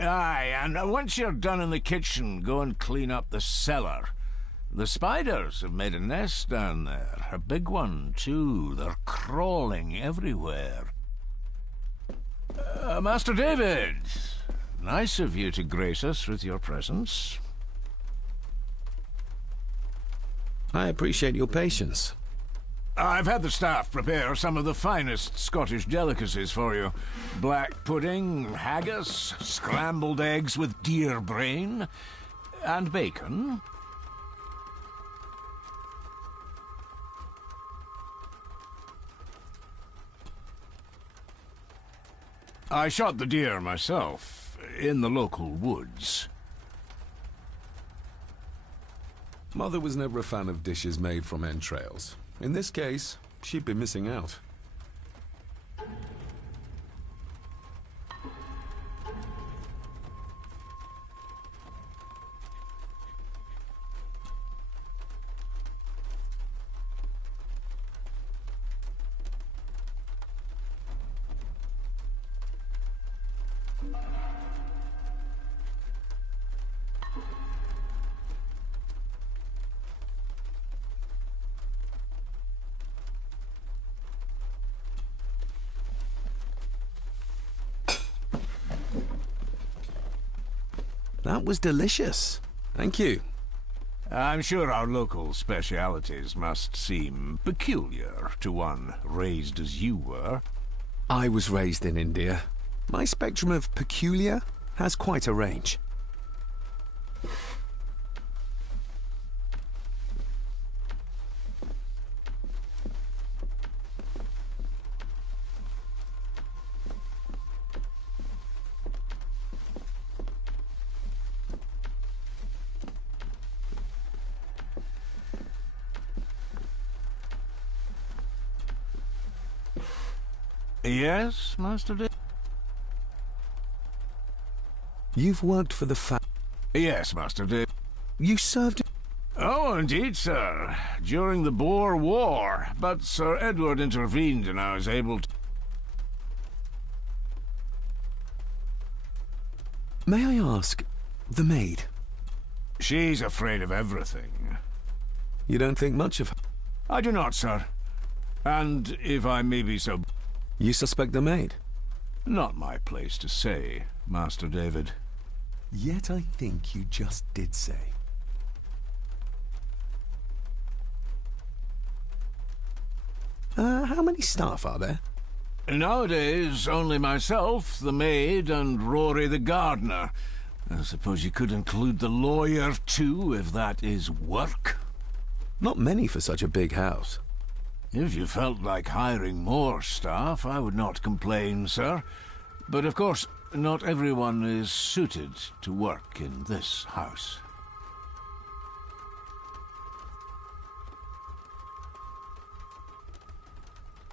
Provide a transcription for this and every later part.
Aye, and once you're done in the kitchen, go and clean up the cellar. The spiders have made a nest down there. A big one, too. They're crawling everywhere. Master David, nice of you to grace us with your presence. I appreciate your patience. I've had the staff prepare some of the finest Scottish delicacies for you. Black pudding, haggis, scrambled eggs with deer brain, and bacon. I shot the deer myself, in the local woods. Mother was never a fan of dishes made from entrails. In this case, she'd be missing out. That was delicious. Thank you. I'm sure our local specialities must seem peculiar to one raised as you were. I was raised in India. My spectrum of peculiar has quite a range. Yes, Master David? You've worked for the Yes, Master David. You served... Oh, indeed, sir. During the Boer War. But Sir Edward intervened and I was able to... May I ask, the maid? She's afraid of everything. You don't think much of her? I do not, sir. And if I may be so... You suspect the maid? Not my place to say, Master David. Yet I think you just did say. How many staff are there? Nowadays, only myself, the maid, and Rory the gardener. I suppose you could include the lawyer, too, if that is work. Not many for such a big house. If you felt like hiring more staff, I would not complain, sir. But of course, not everyone is suited to work in this house.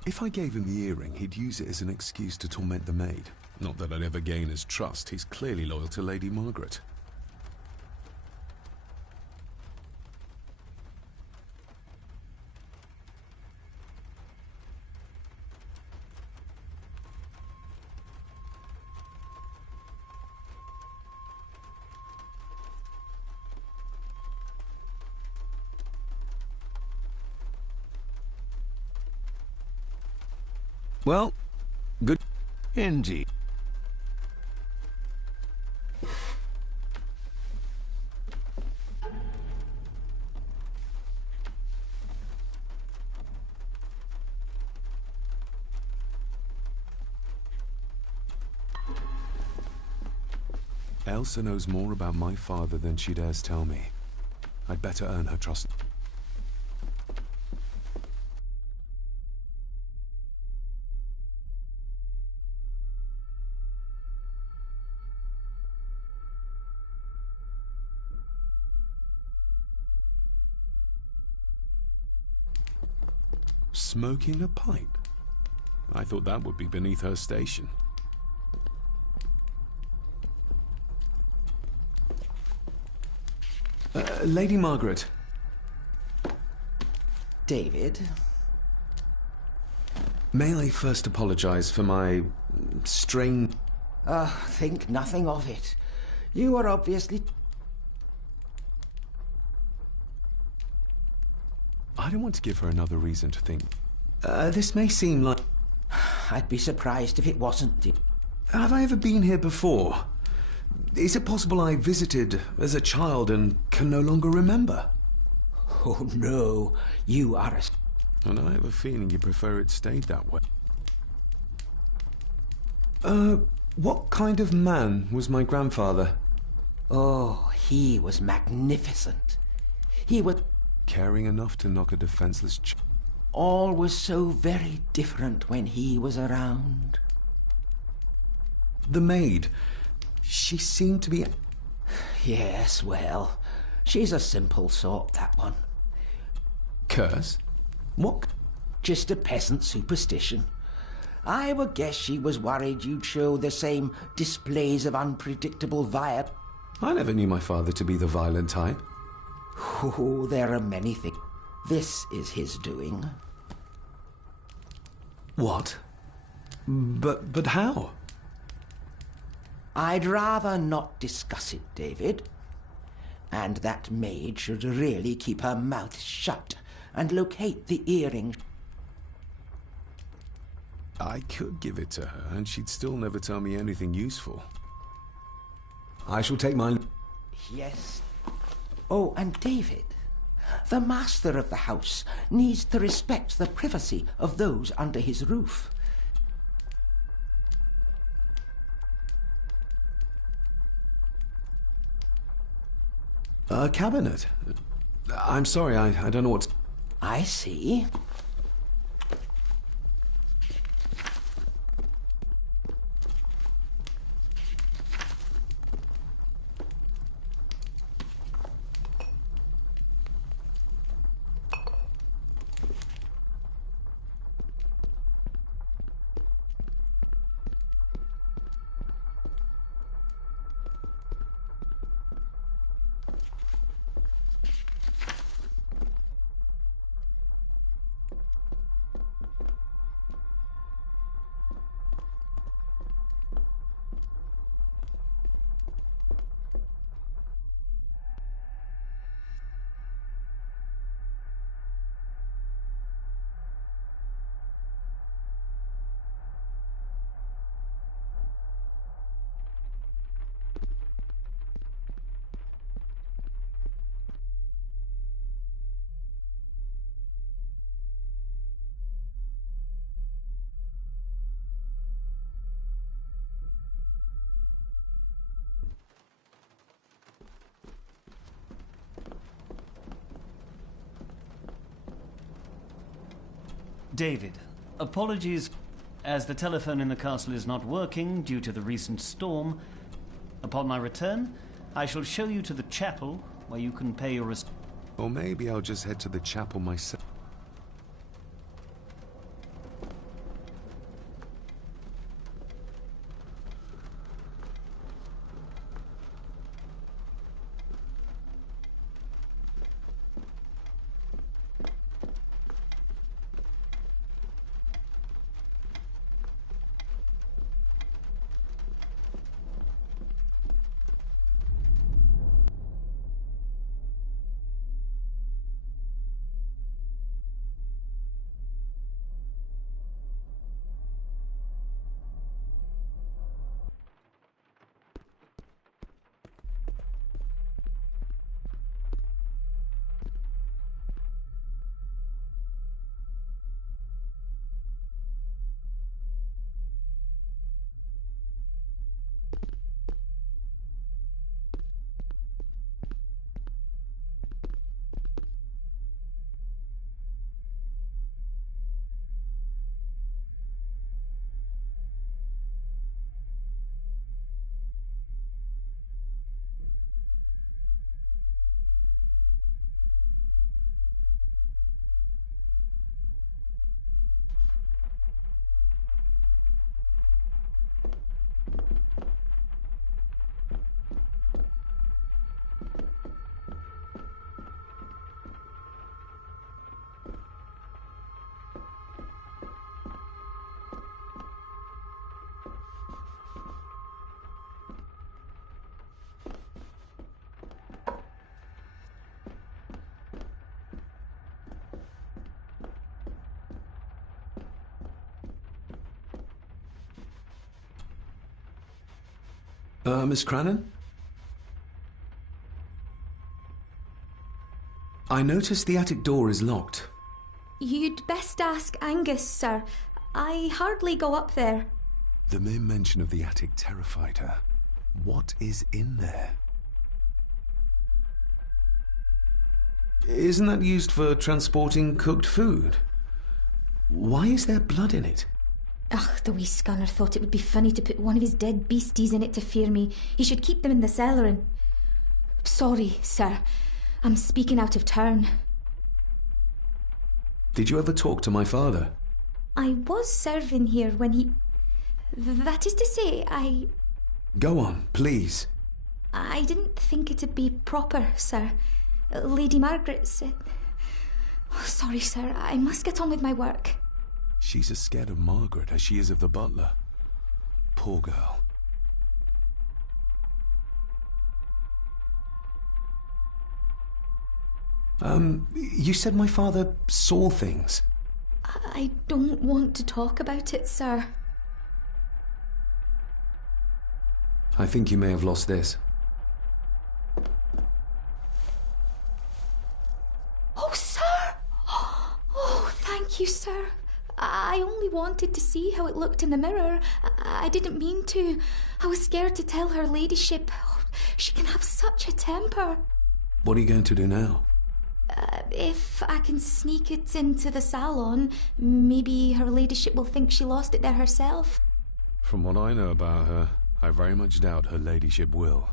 If I gave him the earring, he'd use it as an excuse to torment the maid. Not that I'd ever gain his trust. He's clearly loyal to Lady Margaret. Well, good. Indeed. Elsa knows more about my father than she dares tell me. I'd better earn her trust. Smoking a pipe? I thought that would be beneath her station. Lady Margaret. David? May I first apologize for my strange... Think nothing of it. You are obviously... I don't want to give her another reason to think. This may seem like... I'd be surprised if it wasn't. Have I ever been here before? Is it possible I visited as a child and can no longer remember? Oh, no. You are a... And I have a feeling you prefer it stayed that way. What kind of man was my grandfather? Oh, he was magnificent. He was... Caring enough to knock a defenseless All was so very different when he was around. The maid. She seemed to be... Yes, well, she's a simple sort, that one. Curse? What? Just a peasant superstition. I would guess she was worried you'd show the same displays of unpredictable violence. I never knew my father to be the violent type. Oh, there are many things. This is his doing. What? But how? I'd rather not discuss it, David. And that maid should really keep her mouth shut and locate the earring. I could give it to her, and she'd still never tell me anything useful. I shall take mine. Yes. Oh, and David, the master of the house needs to respect the privacy of those under his roof. A cabinet? I'm sorry, I don't know what's... I see. David, apologies, as the telephone in the castle is not working due to the recent storm. Upon my return, I shall show you to the chapel where you can pay your respects. Or maybe I'll just head to the chapel myself. Miss Crannan? I notice the attic door is locked. You'd best ask Angus, sir. I hardly go up there. The mere mention of the attic terrified her. What is in there? Isn't that used for transporting cooked food? Why is there blood in it? Ugh, the wee scunner thought it would be funny to put one of his dead beasties in it to fear me. He should keep them in the cellar and... Sorry, sir. I'm speaking out of turn. Did you ever talk to my father? I was serving here when he... That is to say, Go on, please. I didn't think it'd be proper, sir. Lady Margaret said... Oh, sorry, sir. I must get on with my work. She's as scared of Margaret as she is of the butler. Poor girl. You said my father saw things. I don't want to talk about it, sir. I think you may have lost this. Oh, sir! Oh, thank you, sir. I only wanted to see how it looked in the mirror. I didn't mean to. I was scared to tell her ladyship. Oh, she can have such a temper. What are you going to do now? If I can sneak it into the salon, maybe her ladyship will think she lost it there herself. From what I know about her, I very much doubt her ladyship will.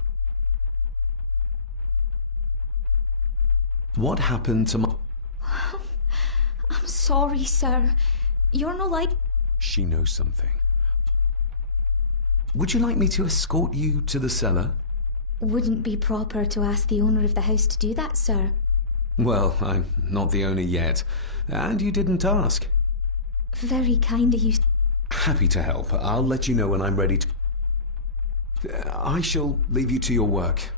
What happened to my... I'm sorry, sir. You're no like... She knows something. Would you like me to escort you to the cellar? Wouldn't be proper to ask the owner of the house to do that, sir. Well, I'm not the owner yet, and you didn't ask. Very kind of you. Happy to help. I'll let you know when I'm ready to... I shall leave you to your work.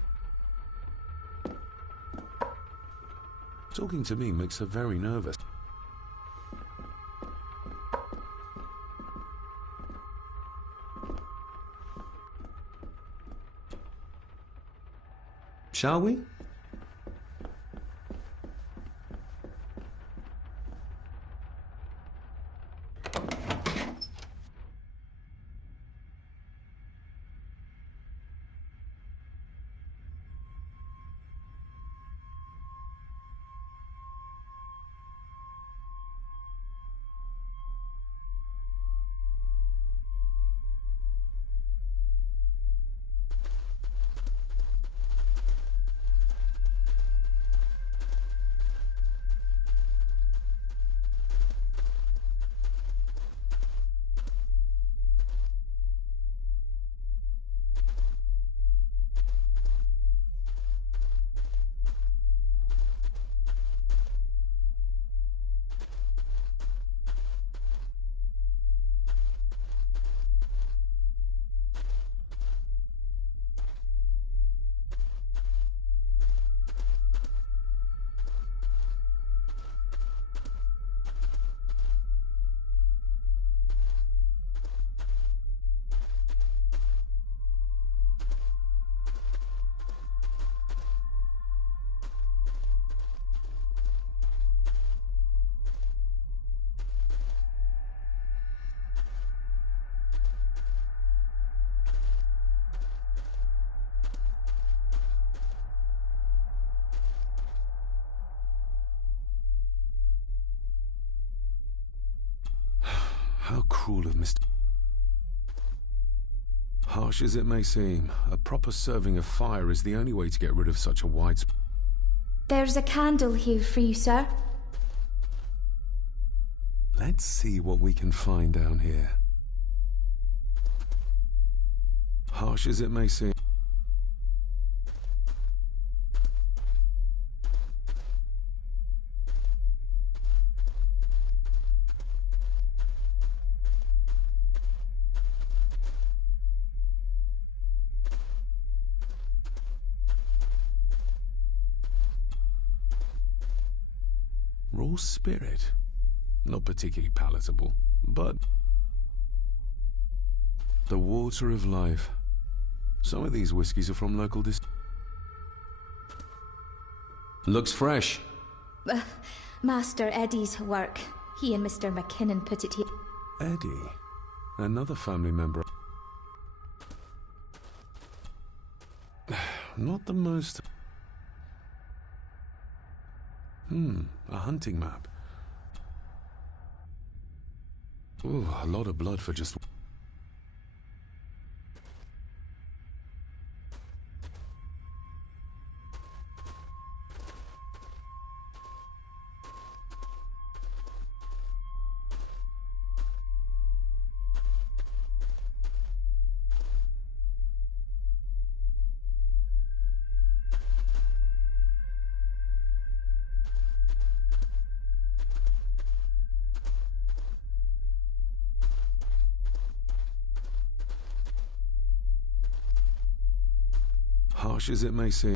Talking to me makes her very nervous. Shall we? How cruel of Mr. Harsh as it may seem, a proper serving of fire is the only way to get rid of such a widespread... There's a candle here for you, sir. Let's see what we can find down here. Harsh as it may seem... Raw spirit. Not particularly palatable, but... The water of life. Some of these whiskies are from local Looks fresh. Master Eddie's work. He and Mr. McKinnon put it here. Eddie, another family member. Not the most... a hunting map. Ooh, a lot of blood for just... Harsh as it may seem.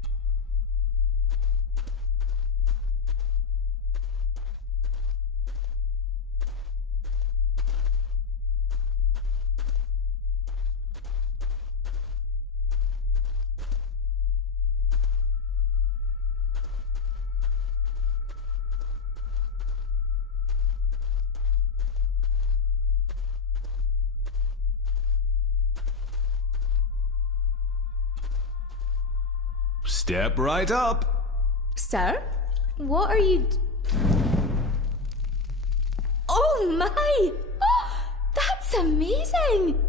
Step right up. Sir? What are you... Oh my! That's amazing!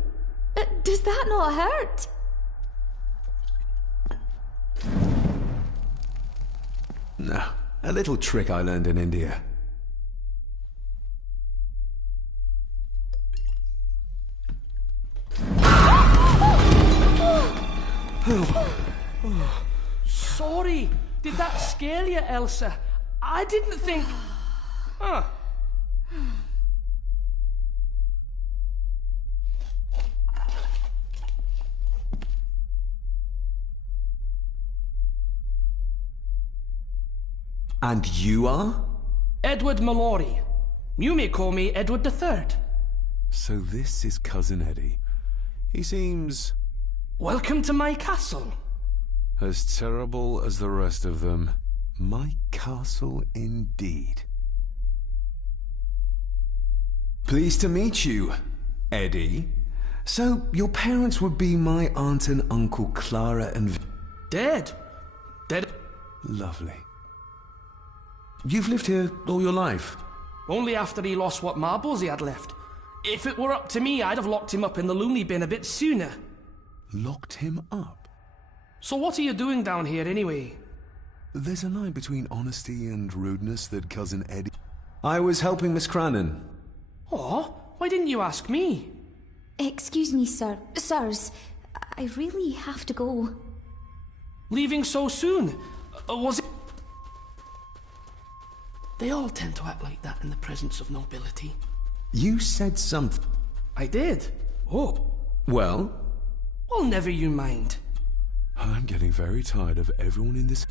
Does that not hurt? No, a little trick I learned in India. Sorry, did that scare you, Elsa? I didn't think... Huh. And you are? Edward Mallory. You may call me Edward III. So this is Cousin Eddie. He seems... Welcome to my castle. as terrible as the rest of them. My castle indeed. Pleased to meet you, Eddie. So, your parents would be my aunt and uncle Clara and... Dead. Dead. Lovely. You've lived here all your life? Only after he lost what marbles he had left. If it were up to me, I'd have locked him up in the loony bin a bit sooner. Locked him up? So what are you doing down here anyway? There's a line between honesty and rudeness that Cousin Eddie... I was helping Miss Cranon. Oh, why didn't you ask me? Excuse me, sir. Sirs, I really have to go. Leaving so soon? Was it... They all tend to act like that in the presence of nobility. You said something. I did? Oh. Well? Well, never you mind. I'm getting very tired of everyone in this...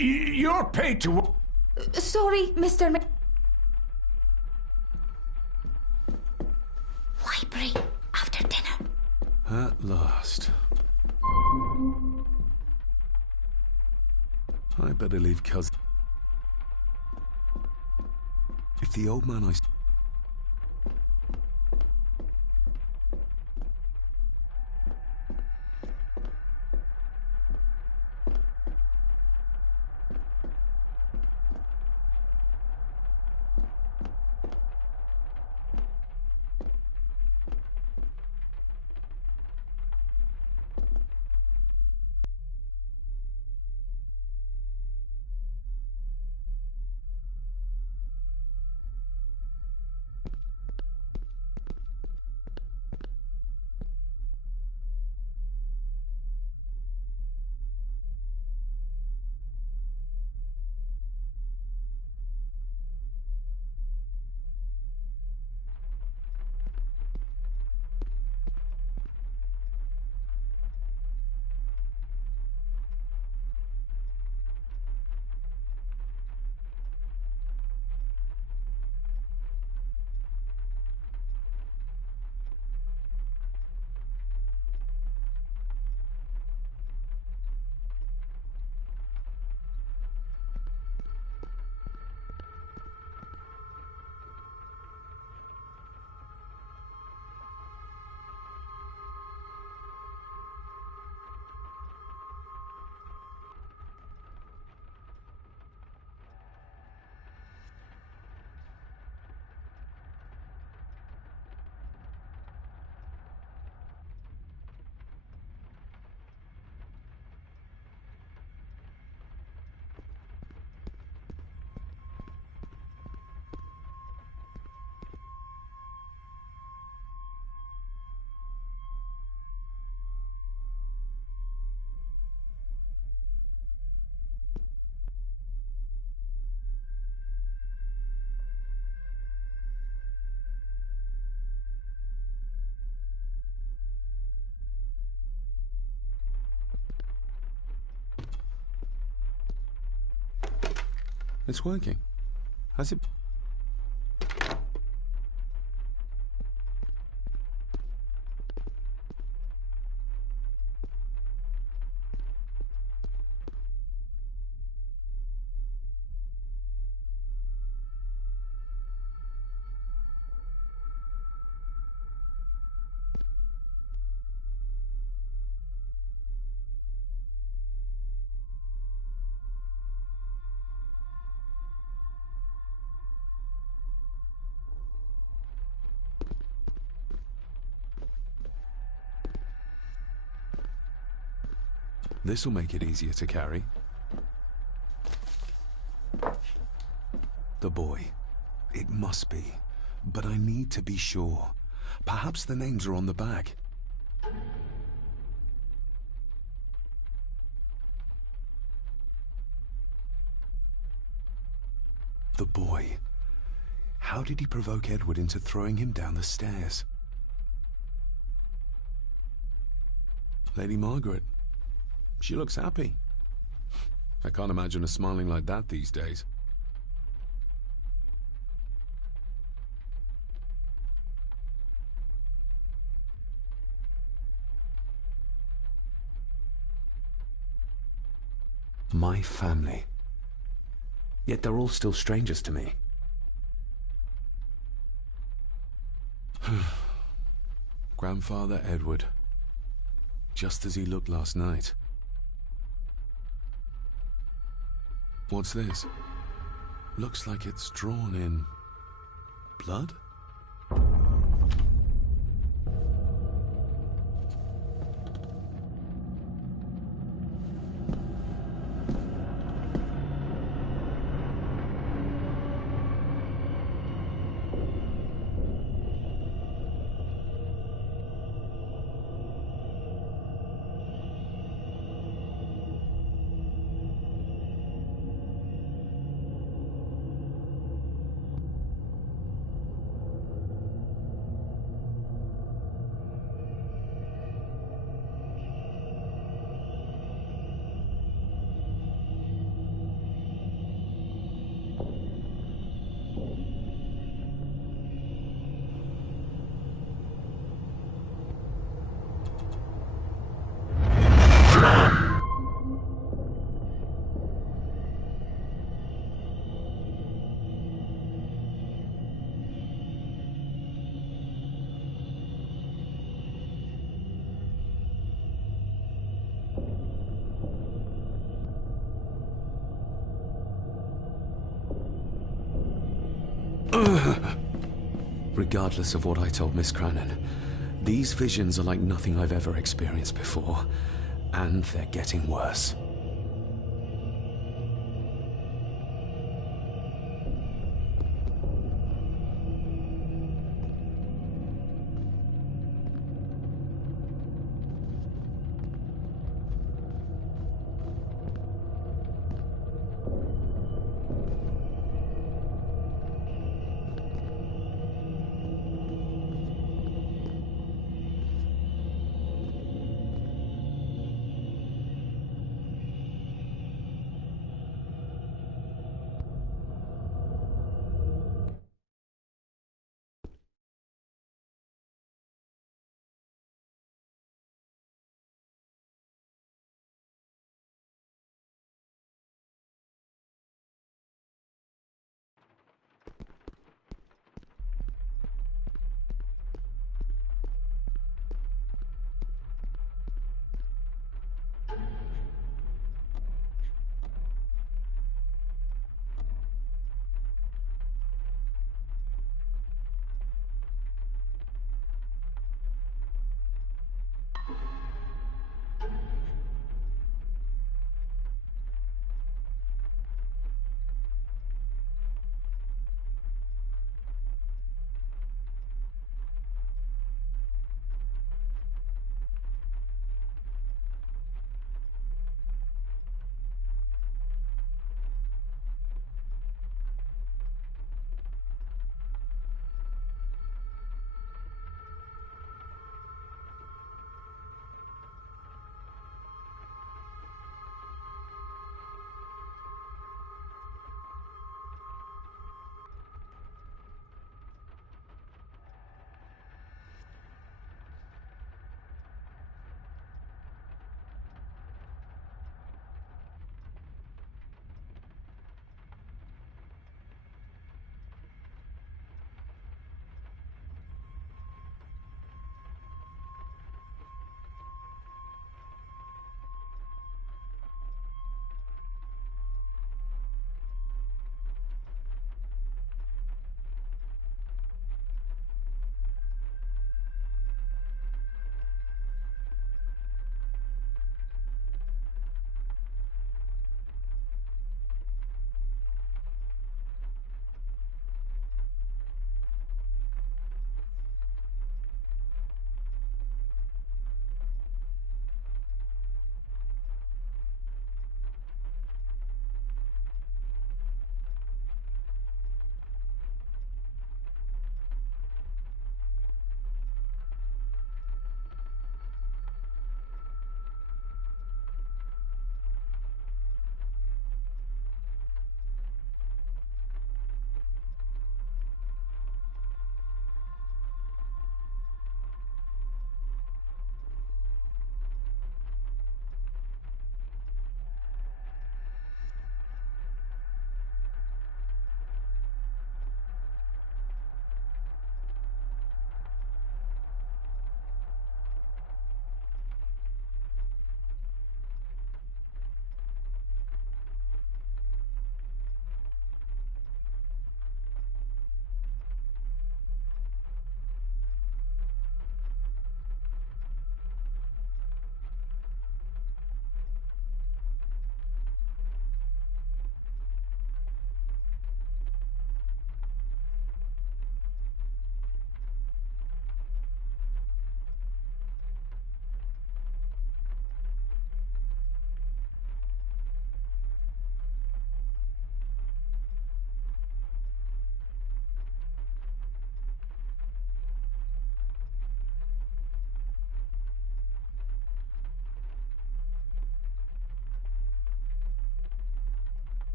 You're paid to... Sorry, Mr. Library, after dinner. At last. I better leave Cousin... If the old man I... It's working. Has it... This'll make it easier to carry. The boy. It must be. But I need to be sure. Perhaps the names are on the bag. The boy. How did he provoke Edward into throwing him down the stairs? Lady Margaret. She looks happy. I can't imagine her smiling like that these days. My family. Yet they're all still strangers to me. Grandfather Edward. Just as he looked last night. What's this? Looks like it's drawn in blood? Regardless of what I told Miss Cranon, these visions are like nothing I've ever experienced before, and they're getting worse.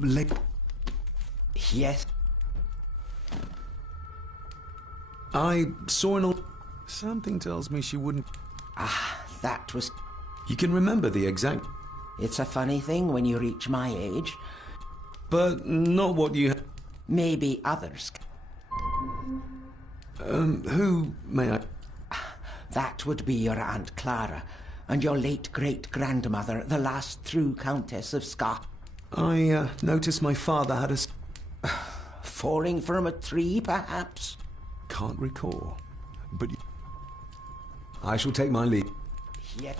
Late. Yes. I saw an old... Something tells me she wouldn't... That was... You can remember the exact... It's a funny thing when you reach my age. But not what you... Maybe others. Who may I... That would be your Aunt Clara, and your late great-grandmother, the last true Countess of Scott. I noticed my father had a... Falling from a tree, perhaps? Can't recall. But... I shall take my leave. Yes.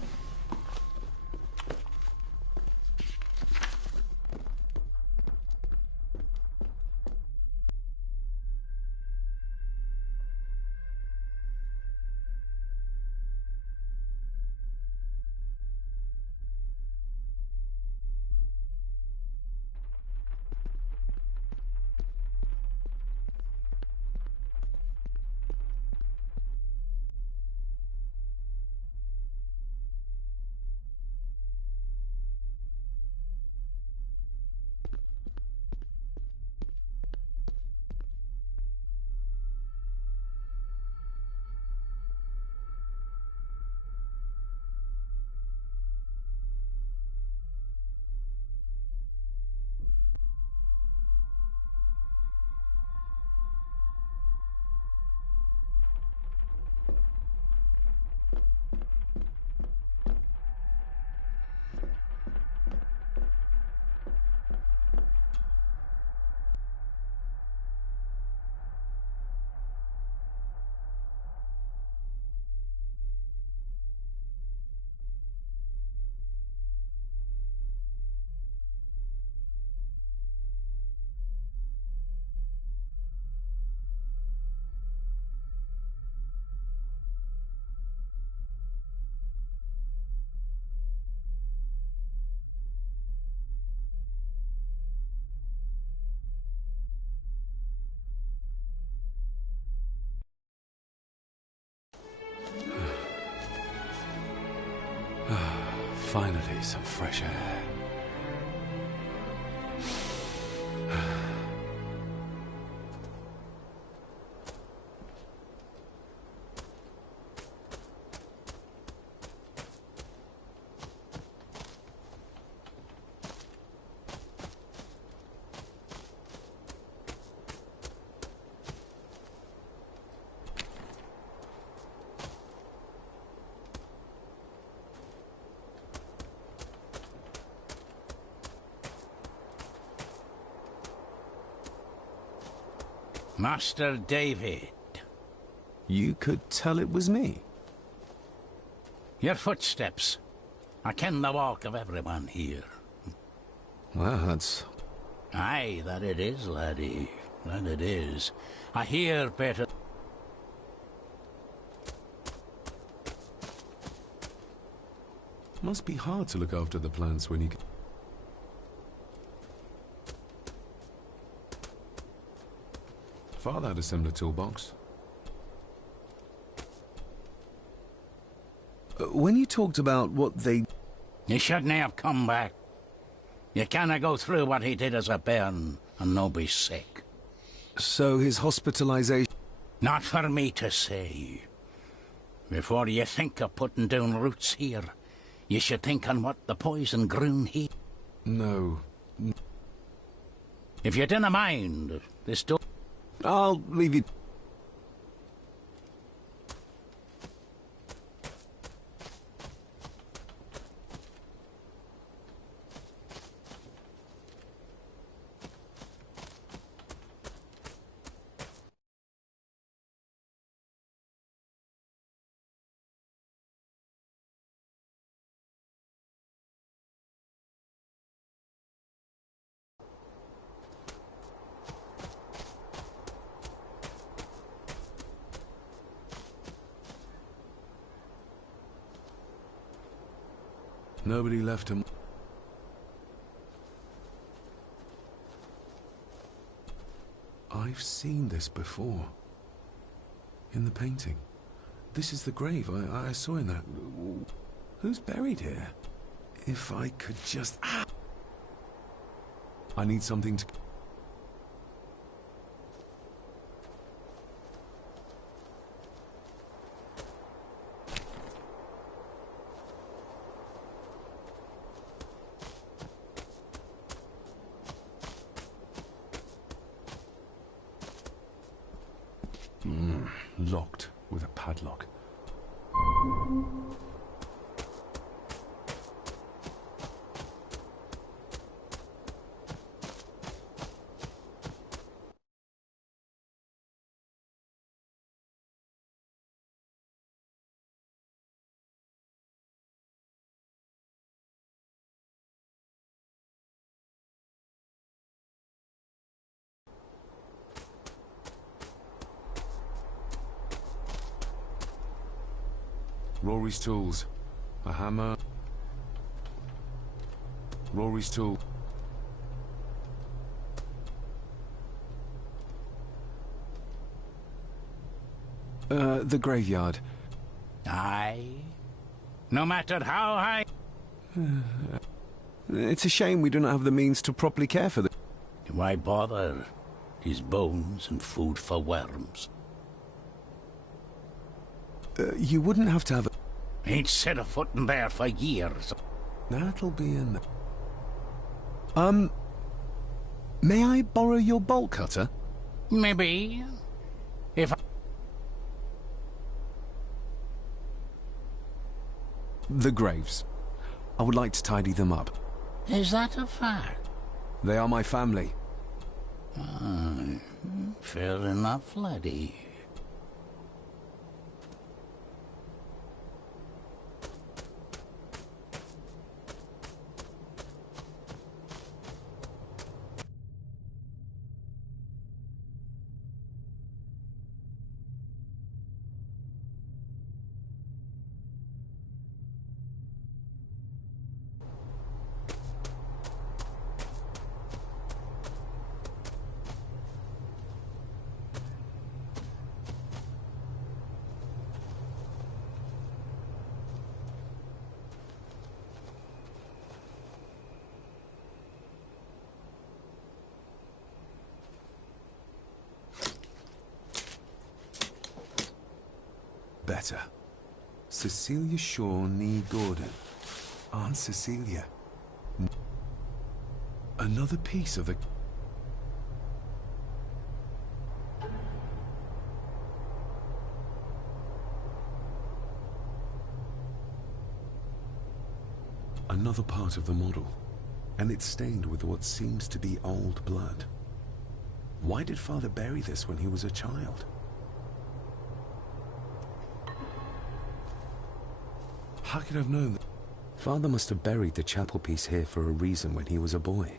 Finally, some fresh air. Master David. You could tell it was me. Your footsteps. I ken the walk of everyone here. Well, that's... Aye, that it is, laddie. That it is. I hear better... Must be hard to look after the plants when you... Father had a similar toolbox. When you talked about what they... You shouldn't have come back. You canna go through what he did as a bairn and no be sick. So his hospitalization... Not for me to say. Before you think of putting down roots here, you should think on what the poison grown here. No. If you dinna mind, this door... I'll leave you... Nobody left him. I've seen this before. In the painting. This is the grave I saw in that. Who's buried here? If I could just... I need something to... Locked with a padlock. Rory's tools. A hammer. Rory's tool. The graveyard. Aye. No matter how high... It's a shame we do not have the means to properly care for them. Why bother? His bones and food for worms. You wouldn't have to have a... Ain't set a foot in there for years. That'll be in... May I borrow your bolt cutter? Maybe. If I... The graves. I would like to tidy them up. Is that a fact? They are my family. Fair enough, laddie. Better. Cecilia Shaw, Nee Gordon. Aunt Cecilia. Another piece of the... Another part of the model. And it's stained with what seems to be old blood. Why did Father bury this when he was a child? How could I have known that? Father must have buried the chapel piece here for a reason when he was a boy.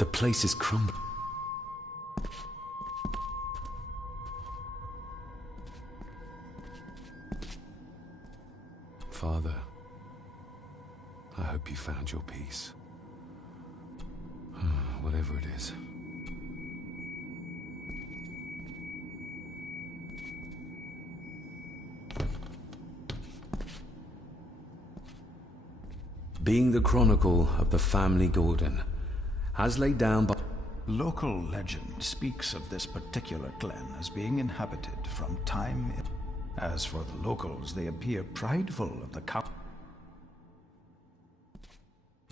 The place is crumbling. Father, I hope you found your peace. Whatever it is. Being the chronicle of the family Gordon, as laid down by... Local legend speaks of this particular glen as being inhabited from time... As for the locals, they appear prideful of the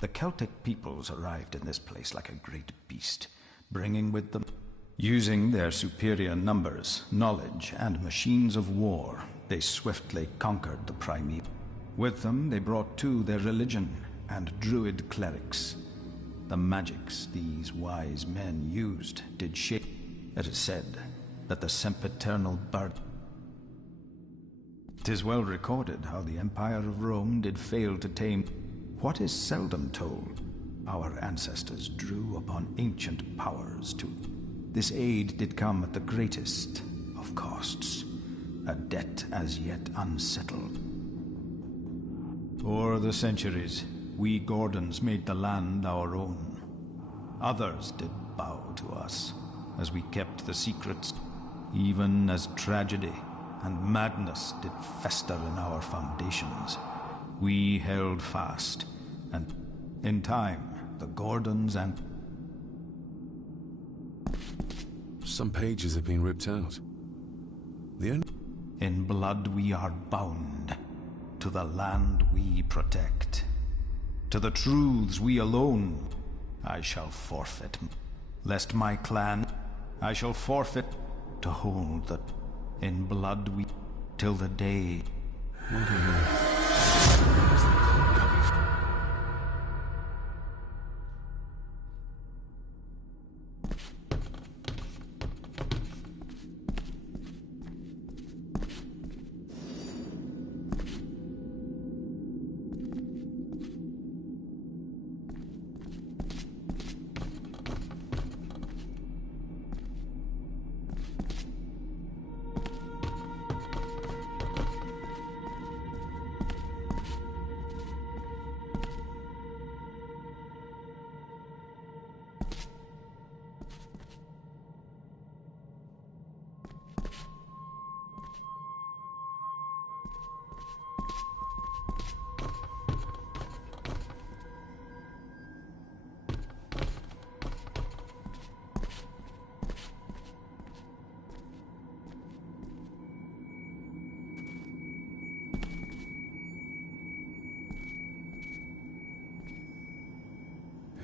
The Celtic peoples arrived in this place like a great beast, bringing with them... Using their superior numbers, knowledge, and machines of war, they swiftly conquered the primeval. With them, they brought too their religion and druid clerics. The magics these wise men used did shape. It is said that the sempiternal bird... 'Tis well recorded how the Empire of Rome did fail to tame. What is seldom told, our ancestors drew upon ancient powers to... This aid did come at the greatest of costs, a debt as yet unsettled. O'er the centuries, we Gordons made the land our own. Others did bow to us, as we kept the secrets, even as tragedy and madness did fester in our foundations. We held fast, and in time, the Gordons and... Some pages have been ripped out. In blood we are bound to the land we protect. To the truths we alone I shall forfeit. Lest my clan, I shall forfeit to hold the... In blood we... till the day...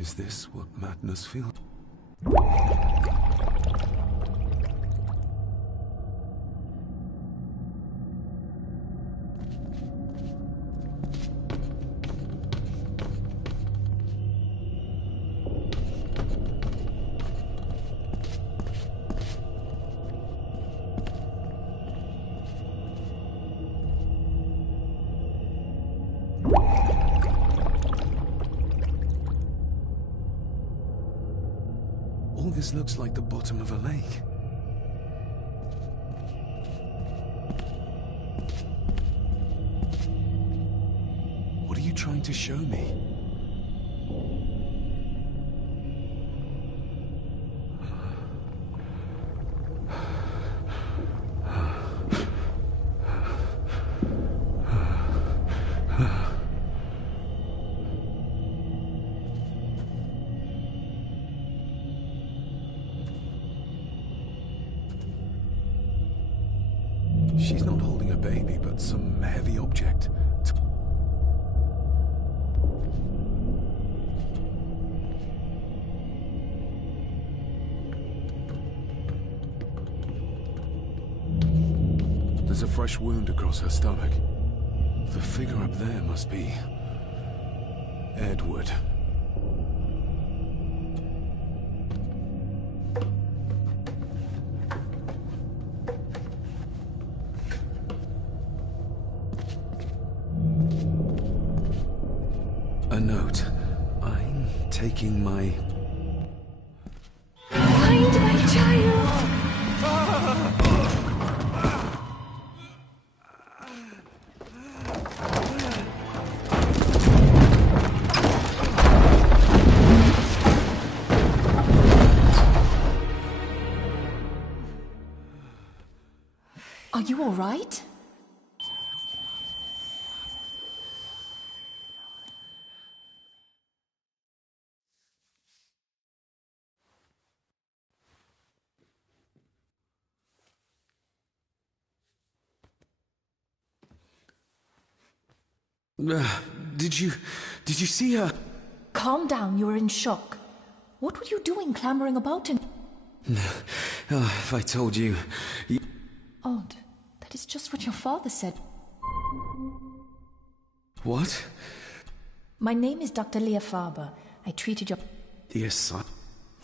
Is this what madness feels? All this looks like the bottom of a lake. What are you trying to show me? She's not holding a baby, but some heavy object. There's a fresh wound across her stomach. The figure up there must be... Edward. A note. I'm taking my my child! Are you all right? Did you see her? Calm down, you were in shock. What were you doing clambering about in... If I told you... Odd. That is just what your father said. What? My name is Dr. Leah Farber. I treated your... Yes, son.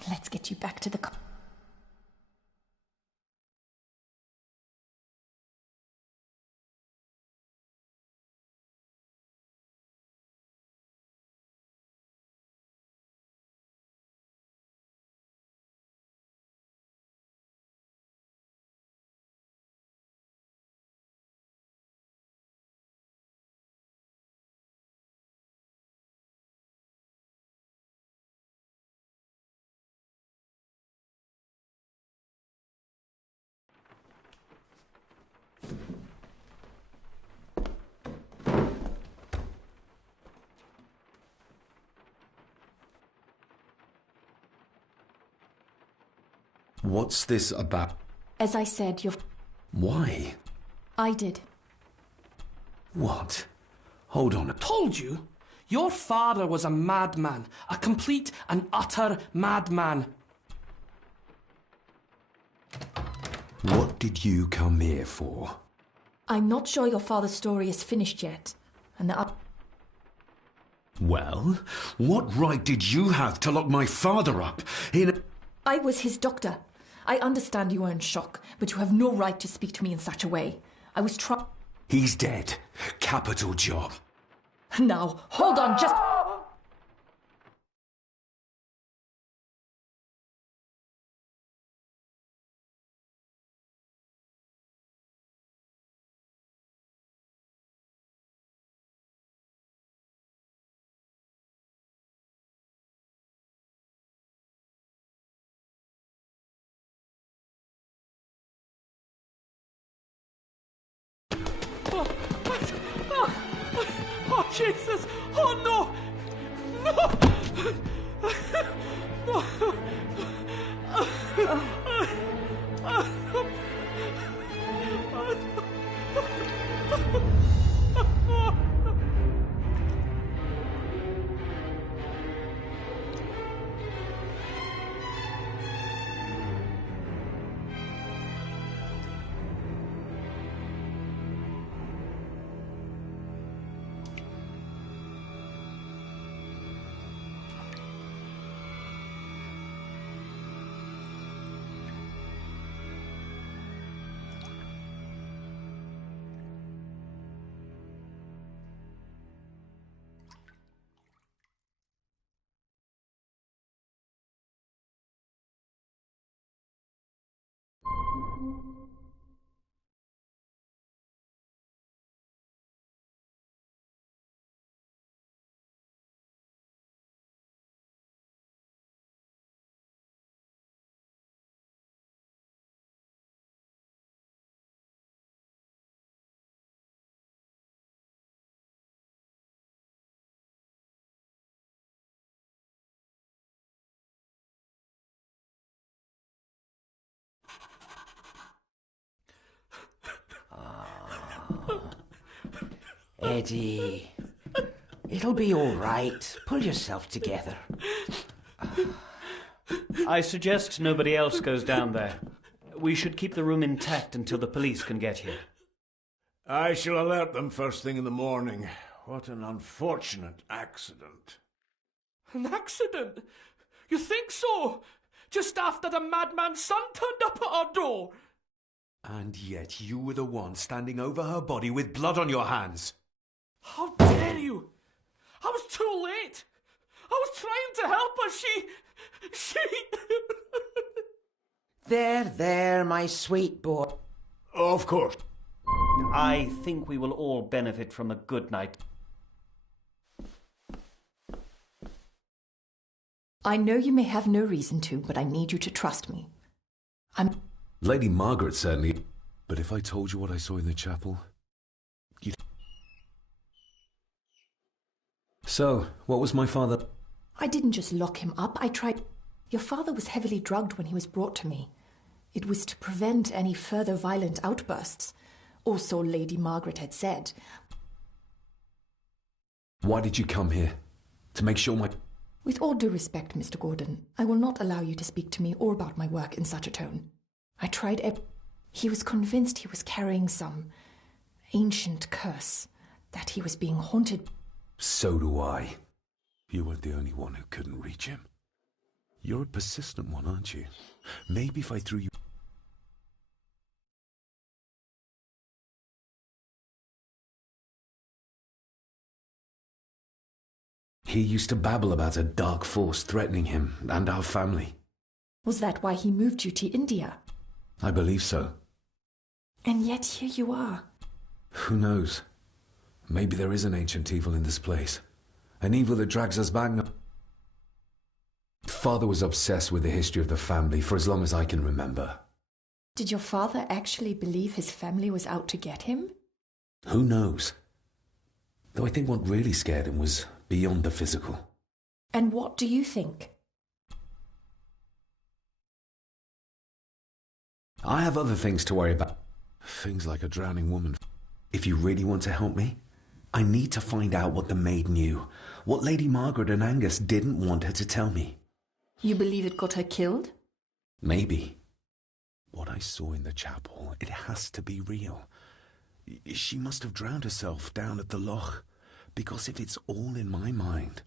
Let's get you back to the... What's this about? As I said, your... Why? I did. What? Hold on. Told you? Your father was a madman. A complete and utter madman. What did you come here for? I'm not sure your father's story is finished yet. And the... Well, what right did you have to lock my father up in... I was his doctor. I understand you are in shock, but you have no right to speak to me in such a way. I was trying... He's dead. Capital job. Now, hold on, just... Oh, Jesus! Oh, no! No! Eddie, it'll be all right. Pull yourself together. I suggest nobody else goes down there. We should keep the room intact until the police can get here. I shall alert them first thing in the morning. What an unfortunate accident. An accident? You think so? Just after the madman's son turned up at our door? And yet you were the one standing over her body with blood on your hands. How dare you? I was too late. I was trying to help her. She... There, my sweet boy. Of course. I think we will all benefit from a good night. I know you may have no reason to, but I need you to trust me. Lady Margaret certainly... But if I told you what I saw in the chapel, you'd... So, what was my father... I didn't just lock him up, I tried... Your father was heavily drugged when he was brought to me. It was to prevent any further violent outbursts. Or so Lady Margaret had said. Why did you come here? To make sure my... With all due respect, Mr. Gordon, I will not allow you to speak to me or about my work in such a tone. I tried He was convinced he was carrying some ancient curse, that he was being haunted. So do I. You weren't the only one who couldn't reach him. You're a persistent one, aren't you? Maybe if I threw you... He used to babble about a dark force threatening him and our family. Was that why he moved you to India? I believe so. And yet here you are. Who knows? Maybe there is an ancient evil in this place. An evil that drags us back... Father was obsessed with the history of the family for as long as I can remember. Did your father actually believe his family was out to get him? Who knows? Though I think what really scared him was beyond the physical. And what do you think? I have other things to worry about. Things like a drowning woman. If you really want to help me, I need to find out what the maid knew. What Lady Margaret and Angus didn't want her to tell me. You believe it got her killed? Maybe. What I saw in the chapel, it has to be real. She must have drowned herself down at the loch. Because if it's all in my mind,